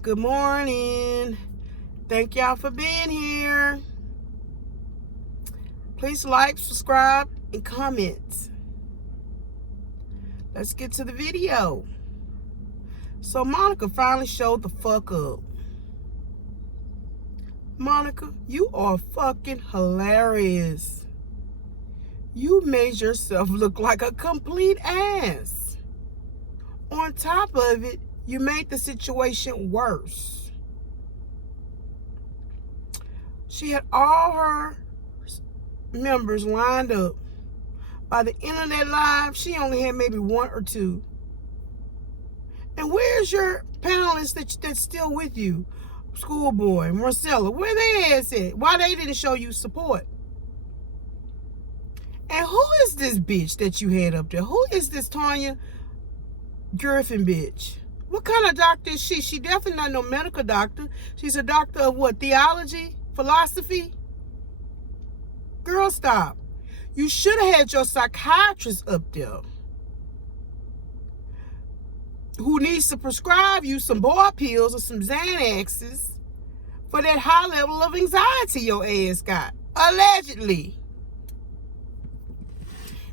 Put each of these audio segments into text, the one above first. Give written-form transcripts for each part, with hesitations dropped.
Good morning. Thank y'all for being here. Please like, subscribe, and comment. Let's get to the video. So Monica finally showed the fuck up. Monica, you are fucking hilarious. You made yourself look like a complete ass. On top of it, you made the situation worse. She had all her members lined up. By the end of that live, she only had maybe one or two. And where's your panelists that's still with you? Schoolboy, Marcella, where they ass at? Why they didn't show you support? And who is this bitch that you had up there? Who is this Tanya Griffin bitch? What kind of doctor is she? She definitely not no medical doctor. She's a doctor of what? Theology? Philosophy? Girl, stop. You should have had your psychiatrist up there who needs to prescribe you some boy pills or some Xanaxes for that high level of anxiety your ass got. Allegedly.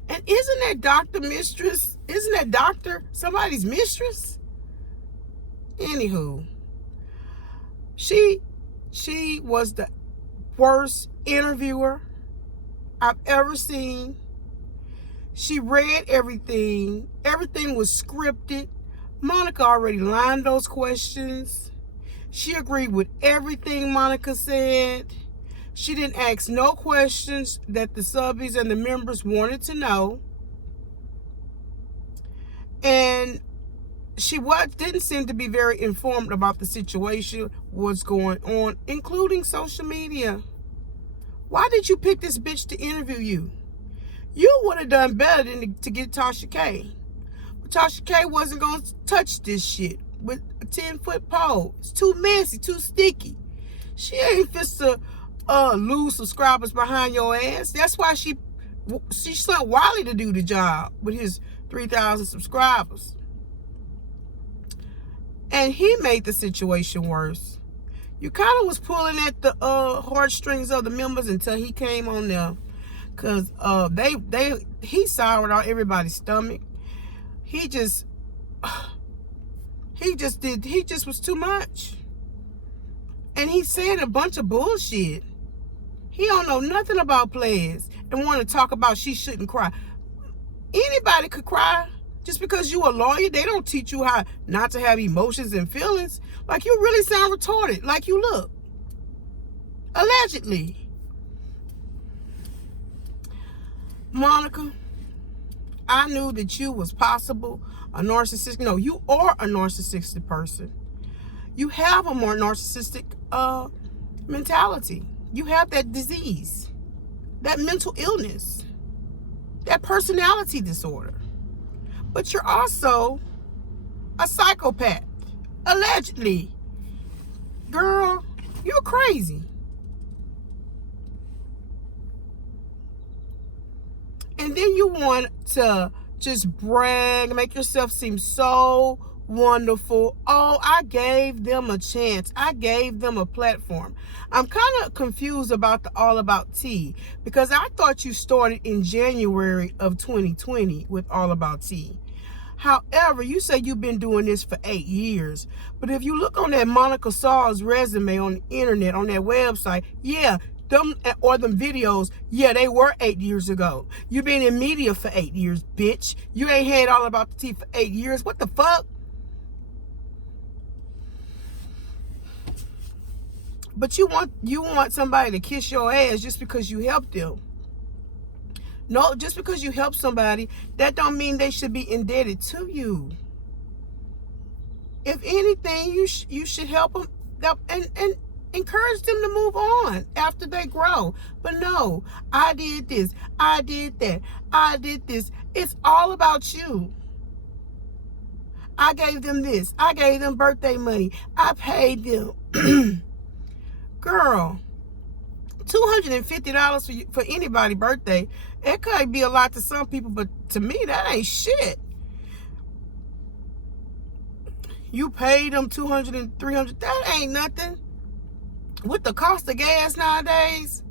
And isn't that doctor mistress? Isn't that doctor somebody's mistress? Anywho, she was the worst interviewer I've ever seen. She read everything. Everything was scripted. Monica already lined those questions. She agreed with everything Monica said. She didn't ask no questions that the subbies and the members wanted to know. And she didn't seem to be very informed about the situation, what's going on, including social media. Why did you pick this bitch to interview you? You would have done better than to get Tasha K. But Tasha K wasn't going to touch this shit with a 10-foot pole. It's too messy, too sticky. She ain't fit to lose subscribers behind your ass. That's why she sent Wiley to do the job with his 3,000 subscribers. And he made the situation worse. You kind of was pulling at the heartstrings of the members until he came on there. Cause he soured out everybody's stomach. He just was too much. And he said a bunch of bullshit. He don't know nothing about players and want to talk about she shouldn't cry. Anybody could cry. Just because you a lawyer, they don't teach you how not to have emotions and feelings. Like, you really sound retarded, like you look. Allegedly. Monica, I knew that you was possible a narcissistic. No, you are a narcissistic person. You have a more narcissistic mentality. You have that disease, that mental illness, that personality disorder. But you're also a psychopath. Allegedly. Girl, you're crazy. And then you want to just brag, make yourself seem so wonderful. Oh, I gave them a chance. I gave them a platform. I'm kind of confused about the All About Tea because I thought you started in January of 2020 with All About Tea. However, you say you've been doing this for 8 years. But if you look on that Monica Saw's resume on the internet, on that website, yeah, them videos, yeah, they were 8 years ago. You've been in media for 8 years, bitch. You ain't had All About the Tea for 8 years. What the fuck? But you want somebody to kiss your ass just because you helped them. No, just because you help somebody, that don't mean they should be indebted to you. If anything, you should help them and encourage them to move on after they grow. But no, I did this, I did that, I did this. It's all about you. I gave them this, I gave them birthday money, I paid them. Girl, $250 for anybody's birthday, it could be a lot to some people, but to me, that ain't shit. You paid them 200 and 300. That ain't nothing. With the cost of gas nowadays,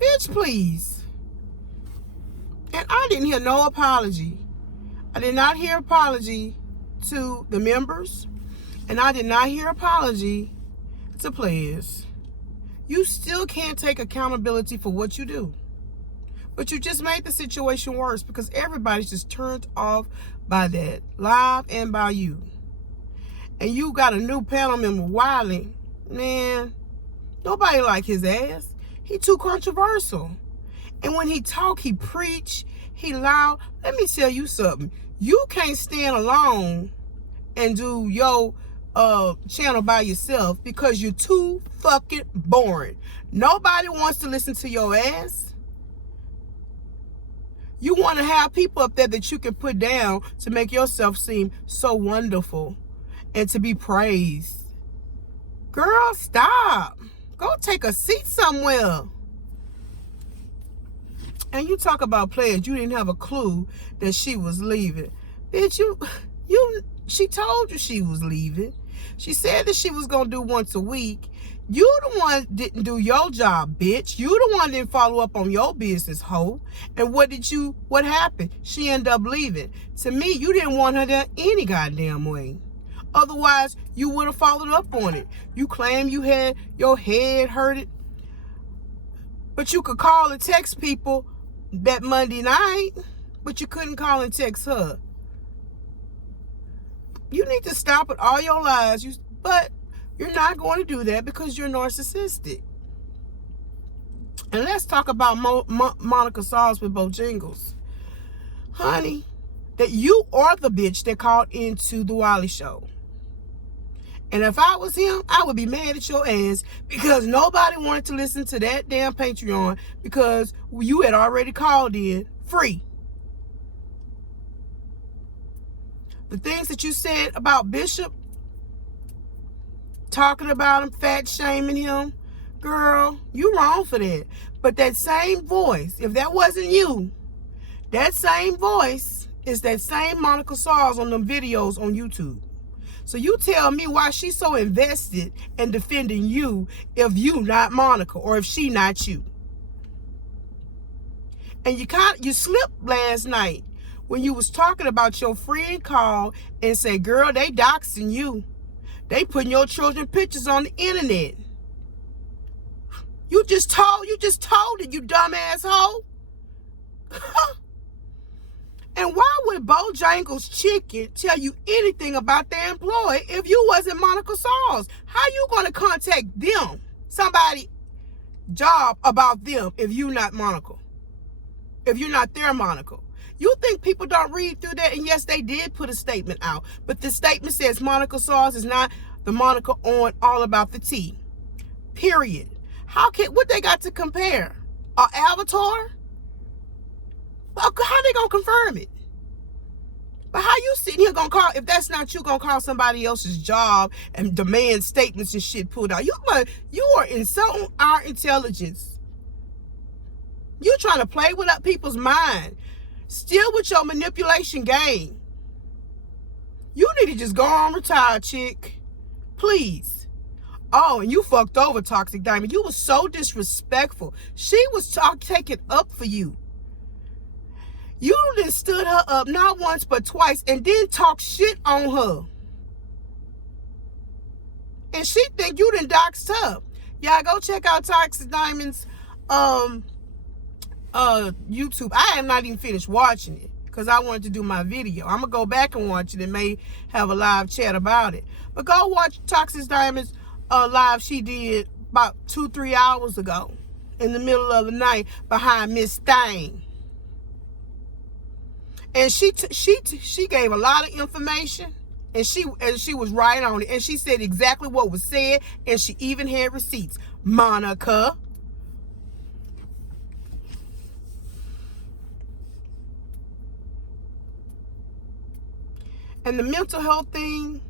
bitch, please. And I didn't hear no apology. I did not hear apology to the members, and I did not hear apology to players. You still can't take accountability for what you do. But you just made the situation worse because everybody's just turned off by that live and by you. And you got a new panel member, Wiley. Man, nobody like his ass. He too controversial. And when he talk, he preach, he loud. Let me tell you something. You can't stand alone and do your channel by yourself because you're too fucking boring. Nobody wants to listen to your ass. You want to have people up there that you can put down to make yourself seem so wonderful and to be praised. Girl, stop. Go take a seat somewhere. And you talk about players, you didn't have a clue that she was leaving. Bitch, she told you she was leaving. She said that she was gonna do once a week. You the one didn't do your job, bitch. You the one didn't follow up on your business, hoe. And what happened? She ended up leaving. To me, you didn't want her there any goddamn way. Otherwise, you would have followed up on it. You claim you had your head hurted, but you could call and text people that Monday night, but you couldn't call and text her. You need to stop with all your lies, but you're not going to do that because you're narcissistic. And let's talk about Monica Sauce with Bojangles. Honey, that you are the bitch that called into the Wiley show. And if I was him, I would be mad at your ass because nobody wanted to listen to that damn Patreon because you had already called in free. The things that you said about Bishop, talking about him, fat shaming him, girl, you wrong for that. But that same voice, if that wasn't you, that same voice is that same Monica Sauce on them videos on YouTube. So you tell me why she's so invested in defending you if you not Monica or if she not you. And you slipped last night when you was talking about your friend call and say, girl, they doxing you. They putting your children pictures on the internet. You just told it, you dumbass hoe. And why would Bojangles Chicken tell you anything about their employee if you wasn't Monica Sauce? How you gonna contact them, somebody job about them if you not Monica? If you're not their Monica? You think people don't read through that? And yes, they did put a statement out. But the statement says Monica Sauce is not the Monica on All About the Tea. Period. What they got to compare? An avatar? How they gonna confirm it? But how you sitting here gonna call, if that's not you, gonna call somebody else's job and demand statements and shit pulled out? You are insulting our intelligence. You trying to play with people's mind. Still with your manipulation game. You need to just go on retire, chick. Please. Oh, and you fucked over Toxic Diamond. You were so disrespectful. She was taking up for you. You done stood her up not once but twice and then talk shit on her. And she think you done doxed her. Y'all go check out Toxic Diamond's YouTube. I am not even finished watching it because I wanted to do my video. I'm going to go back and watch it and may have a live chat about it. But go watch Toxic Diamond's live she did about 2-3 hours ago in the middle of the night behind Miss Thang. And she gave a lot of information, and she was right on it, and she said exactly what was said, and she even had receipts. Monica. And the mental health thing,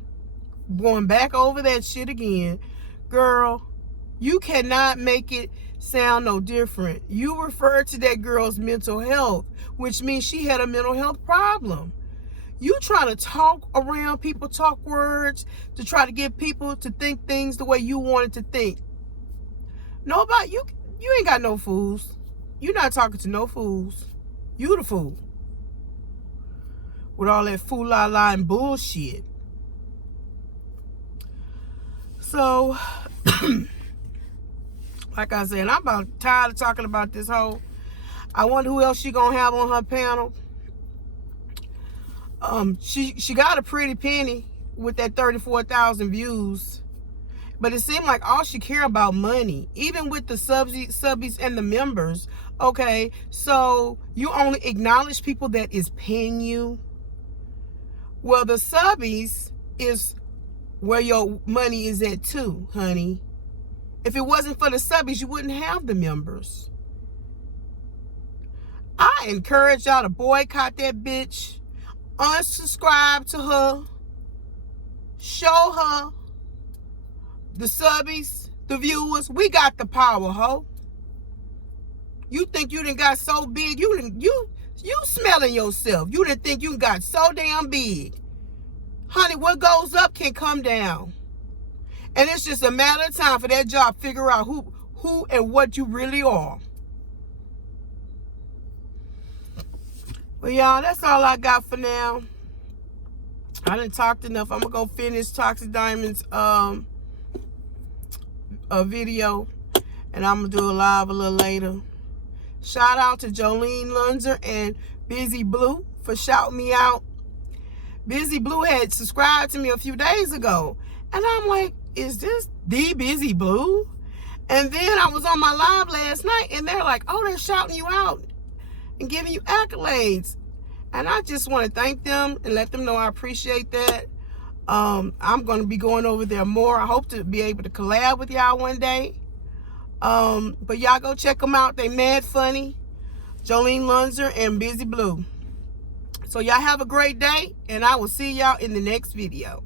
going back over that shit again, girl, you cannot make it sound no different. You referred to that girl's mental health, which means she had a mental health problem. You trying to talk around people, talk words to try to get people to think things the way you wanted to think. Nobody, you ain't got no fools. You're not talking to no fools. You the fool. With all that fool-la-la and bullshit. So, like I said, I'm about tired of talking about this hoe. I wonder who else she gonna have on her panel. She got a pretty penny with that 34,000 views. But it seemed like all she care about money, even with the subbies and the members. Okay, so you only acknowledge people that is paying you. Well, the subbies is where your money is at too, honey. If it wasn't for the subbies, you wouldn't have the members. I encourage y'all to boycott that bitch, unsubscribe to her, show her the subbies, the viewers, we got the power, ho. You think you done got so big, you smelling yourself. You didn't think you got so damn big. Honey, what goes up can come down. And it's just a matter of time for that job to figure out who and what you really are. Well, y'all, that's all I got for now. I done talked enough. I'm going to go finish Toxic Diamonds a video. And I'm going to do a live a little later. Shout out to Jolene Lunzer and Busy Blue for shouting me out. Busy Blue had subscribed to me a few days ago. And I'm like, is this the Busy Blue? And then I was on my live last night and they're like, oh, they're shouting you out and giving you accolades. And I just want to thank them and let them know I appreciate that. I'm going to be going over there more. I hope to be able to collab with y'all one day. But y'all go check them out. They mad funny. Jolene Lunzer and Busy Blue. So y'all have a great day, and I will see y'all in the next video.